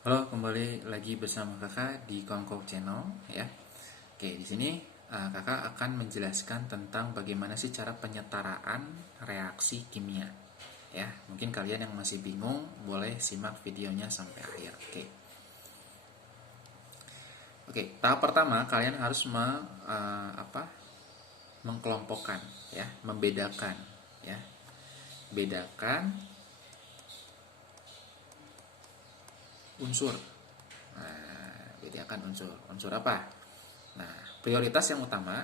Halo, kembali lagi bersama kakak di Kongko Channel ya. Oke, di sini kakak akan menjelaskan tentang bagaimana sih cara penyetaraan reaksi kimia. Ya, mungkin kalian yang masih bingung boleh simak videonya sampai akhir. Oke, tahap pertama kalian harus mengkelompokkan ya, membedakan ya. Bedakan unsur. Bedakan unsur. Unsur apa? Nah, prioritas yang utama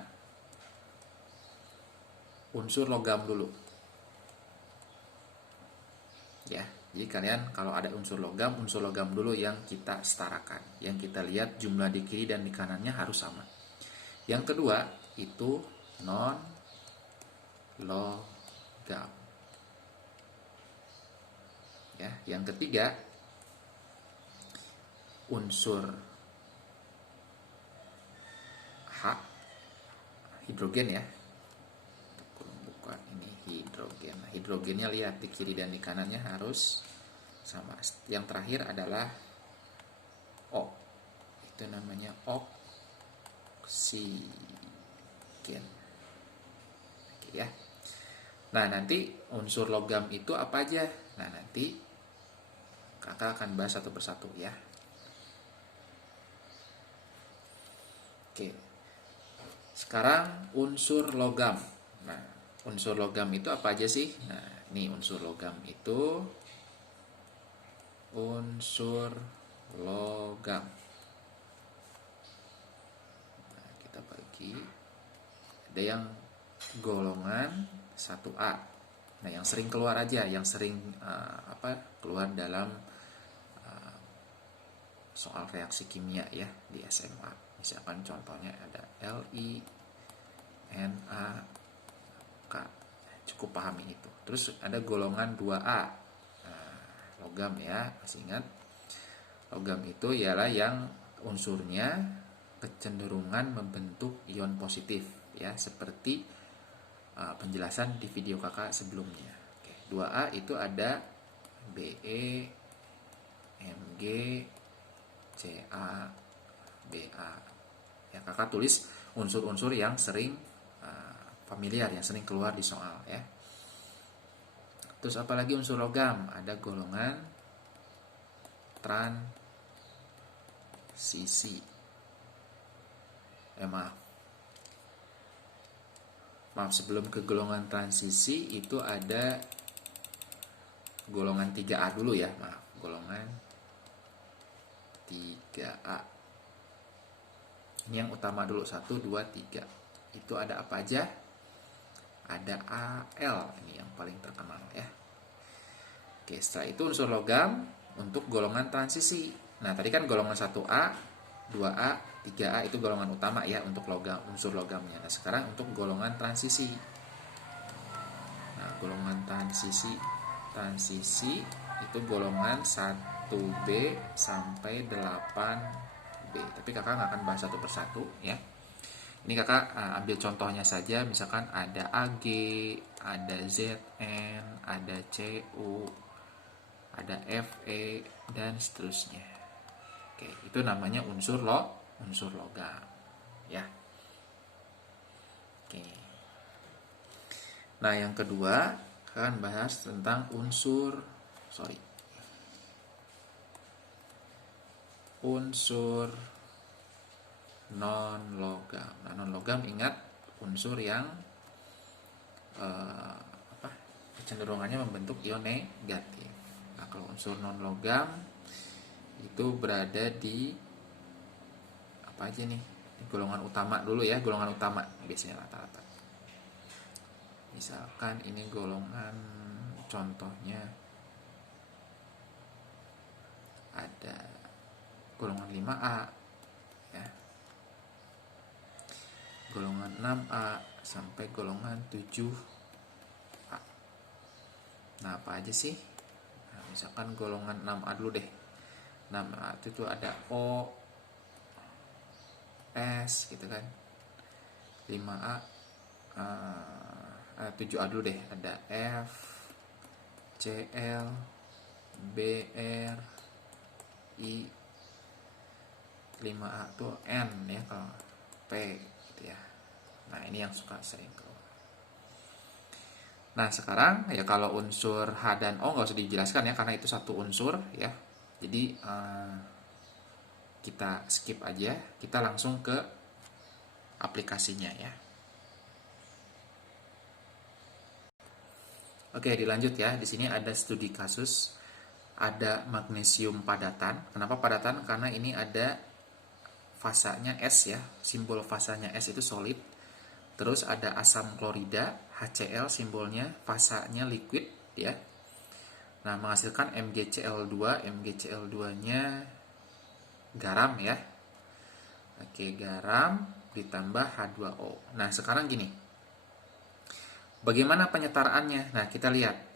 unsur logam dulu ya. Jadi kalian kalau ada unsur logam dulu yang kita setarakan, yang kita lihat jumlah di kiri dan di kanannya harus sama. Yang kedua itu non logam ya. Yang ketiga unsur H, hidrogen ya. Bukan ini hidrogen. Hidrogennya lihat di kiri dan di kanannya harus sama. Yang terakhir adalah O, itu namanya oksigen. Oke ya. Nah, nanti unsur logam itu apa aja? Nah, nanti kakak akan bahas satu persatu ya. Oke. Sekarang unsur logam. Nah, unsur logam itu apa aja sih? Nah, ini unsur logam itu unsur logam. Nah, kita bagi ada yang golongan 1A. Nah, yang sering keluar aja, yang sering keluar dalam soal reaksi kimia ya di SMA. Misalkan contohnya ada Li, Na, K. Cukup pahami itu. Terus ada golongan 2A. Nah, logam ya, masih ingat? Logam itu ialah yang unsurnya kecenderungan membentuk ion positif ya, seperti penjelasan di video kakak sebelumnya. Oke, 2A itu ada Be, Mg, Ca, Ba. Ya, kakak tulis unsur-unsur yang sering familiar, yang sering keluar di soal ya. Terus apalagi unsur logam? Ada golongan transisi. Maaf, sebelum ke golongan transisi itu ada golongan 3A dulu ya. Maaf, golongan 3A. Ini yang utama dulu, 1, 2, 3. Itu ada apa aja? Ada Al, ini yang paling terkenal ya. Oke, setelah itu unsur logam untuk golongan transisi. Nah, tadi kan golongan 1A, 2A, 3A itu golongan utama ya untuk logam, unsur logamnya. Nah, sekarang untuk golongan transisi. Nah, golongan transisi itu golongan 1B sampai 8B. Tapi kakak nggak akan bahas satu persatu ya. Ini kakak ambil contohnya saja, misalkan ada Ag, ada Zn, ada Cu, ada Fe dan seterusnya. Oke, itu namanya unsur logam ya. Oke. Nah, yang kedua akan bahas tentang unsur non logam. Nah, non logam ingat unsur yang kecenderungannya membentuk ion negatif. Nah, kalau unsur non logam itu berada di apa aja nih? Golongan utama dulu ya, golongan utama biasanya rata-rata. Misalkan ini golongan, contohnya ada golongan 5A ya, golongan 6A sampai golongan 7A. Nah, apa aja sih? Nah, misalkan golongan 6A dulu deh. 6A itu ada O, S gitu kan. 5A 7A dulu deh, ada F, Cl, Br, LI 5A tuh N ya, kalau P gitu ya. Nah ini yang suka sering keluar. Nah sekarang ya kalau unsur H dan O nggak usah dijelaskan ya, karena itu satu unsur ya. Jadi kita skip aja, kita langsung ke aplikasinya ya. Oke, dilanjut ya. Di sini ada studi kasus, ada magnesium padatan. Kenapa padatan? Karena ini ada fasanya S ya, simbol fasanya S itu solid. Terus ada asam klorida, HCl simbolnya, fasanya liquid ya. Nah, menghasilkan MgCl2, MgCl2-nya garam ya. Oke, garam ditambah H2O. Nah, sekarang gini. Bagaimana penyetaraannya? Nah, kita lihat.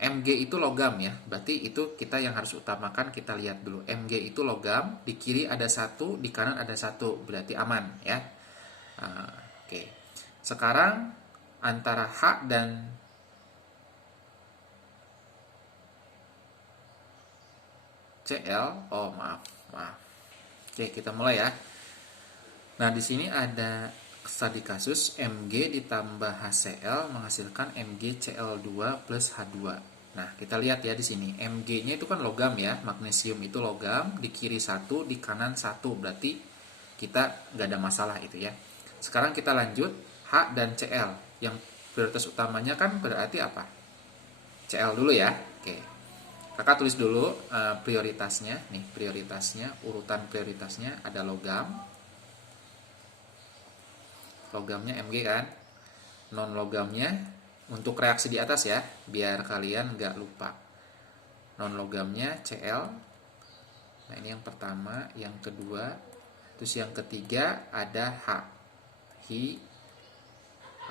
Mg itu logam ya, berarti itu kita yang harus utamakan. Kita lihat dulu, Mg itu logam, di kiri ada 1, di kanan ada 1, berarti aman ya. Oke. Sekarang antara H dan Cl, oh maaf. Oke, kita mulai ya. Nah, di sini ada studi kasus Mg ditambah HCl menghasilkan MgCl2 plus H2. Nah, kita lihat ya di sini. Mg-nya itu kan logam ya, magnesium itu logam, di kiri 1, di kanan 1, berarti kita nggak ada masalah itu ya. Sekarang kita lanjut, H dan Cl. Yang prioritas utamanya kan berarti apa? Cl dulu ya. Oke. Kakak tulis dulu prioritasnya. Nih, prioritasnya, urutan prioritasnya ada logam. Logamnya Mg kan, non logamnya untuk reaksi di atas ya, biar kalian nggak lupa. Non logamnya Cl. Nah ini yang pertama, yang kedua, terus yang ketiga ada H, Hi,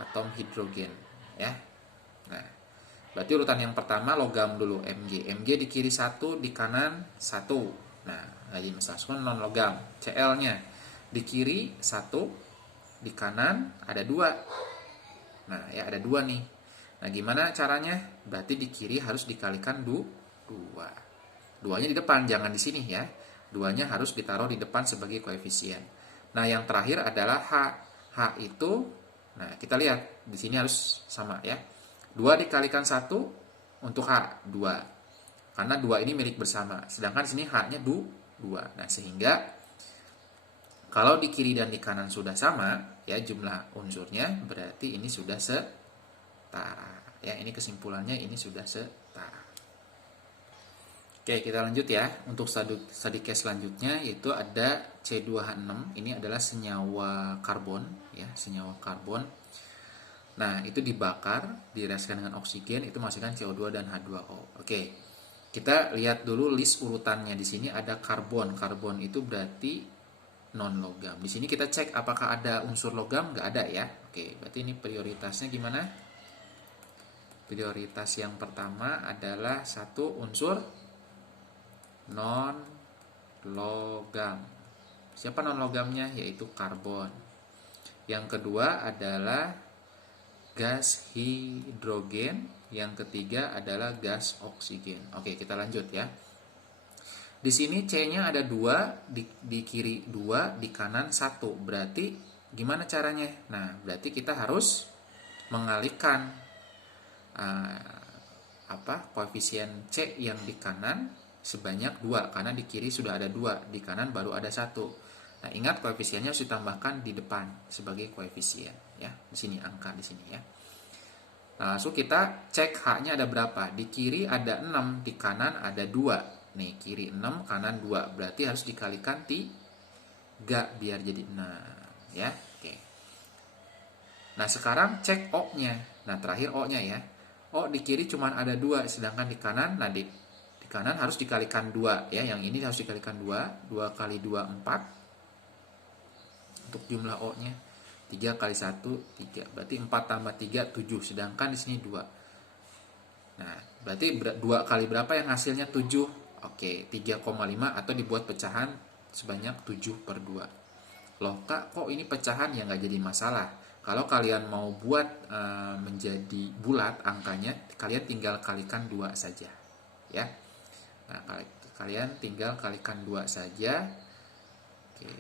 atom hidrogen ya. Nah berarti urutan yang pertama logam dulu Mg. Mg di kiri 1, di kanan 1. Nah jadi misalkan non logam. Cl nya di kiri 1, di kanan ada 2. Nah ya ada 2 nih. Nah gimana caranya? Berarti di kiri harus dikalikan 2. 2-nya di depan, jangan di sini ya. 2-nya harus ditaruh di depan sebagai koefisien. Nah yang terakhir adalah H. H itu, nah kita lihat di sini harus sama ya. 2 dikalikan 1 untuk H 2. Karena 2 ini milik bersama. Sedangkan di sini H-nya 2. Nah sehingga kalau di kiri dan di kanan sudah sama, ya jumlah unsurnya, berarti ini sudah setara. Ya, ini kesimpulannya ini sudah setara. Oke, kita lanjut ya. Untuk study case selanjutnya yaitu ada C2H6. Ini adalah senyawa karbon, ya, senyawa karbon. Nah, itu dibakar, direaksikan dengan oksigen, itu menghasilkan CO2 dan H2O. Oke. Kita lihat dulu list urutannya. Di sini ada karbon. Karbon itu berarti non logam. Di sini kita cek apakah ada unsur logam, nggak ada ya. Oke, berarti ini prioritasnya gimana? Prioritas yang pertama adalah satu unsur non logam. Siapa non logamnya? Yaitu karbon. Yang kedua adalah gas hidrogen. Yang ketiga adalah gas oksigen. Oke, kita lanjut ya. Di sini C-nya ada 2, di kiri 2, di kanan 1. Berarti gimana caranya? Nah, berarti kita harus mengalihkan koefisien C yang di kanan sebanyak 2, karena di kiri sudah ada 2, di kanan baru ada 1. Nah, ingat koefisiennya harus ditambahkan di depan sebagai koefisien ya. Di sini angka di sini ya. Nah, langsung kita cek H-nya ada berapa? Di kiri ada 6, di kanan ada 2. Nih, kiri 6, kanan 2. Berarti harus dikalikan 3 biar jadi 6 ya. Oke. Nah, sekarang cek O-nya. Nah, terakhir O-nya ya. O di kiri cuma ada 2, sedangkan di kanan, nah di kanan harus dikalikan 2 ya. Yang ini harus dikalikan 2. 2 kali 2 4. Untuk jumlah O-nya 3 kali 1 3. Berarti 4 tambah 3 7, sedangkan di sini 2. Nah, berarti 2 kali berapa yang hasilnya 7? Oke, 3,5 atau dibuat pecahan sebanyak 7/2. Loh kak, kok ini pecahan? Ya nggak jadi masalah. Kalau kalian mau buat menjadi bulat angkanya, kalian tinggal kalikan 2 saja. Ya. Nah, kalian tinggal kalikan 2 saja. Oke,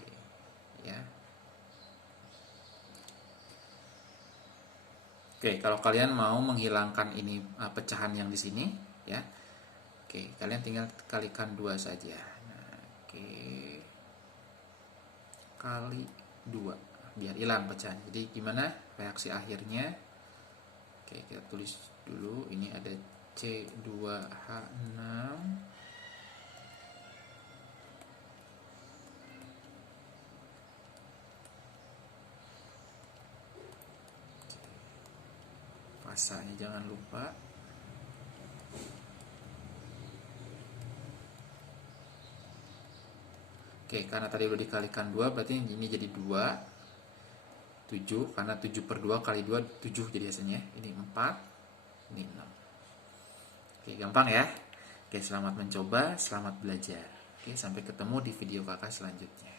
ya. Oke, kalau kalian mau menghilangkan ini pecahan yang di sini, ya. Oke, kalian tinggal kalikan 2 saja. Nah, oke. Kali 2 biar hilang pecahan. Jadi gimana reaksi akhirnya? Oke, kita tulis dulu. Ini ada C2H6. Pasanya jangan lupa. Oke, karena tadi udah dikalikan 2, berarti ini jadi 2, 7, karena 7 per 2 kali 2, 7 jadi hasilnya. Ini 4, ini 6. Oke, gampang ya. Oke, selamat mencoba, selamat belajar. Oke, sampai ketemu di video kakak selanjutnya.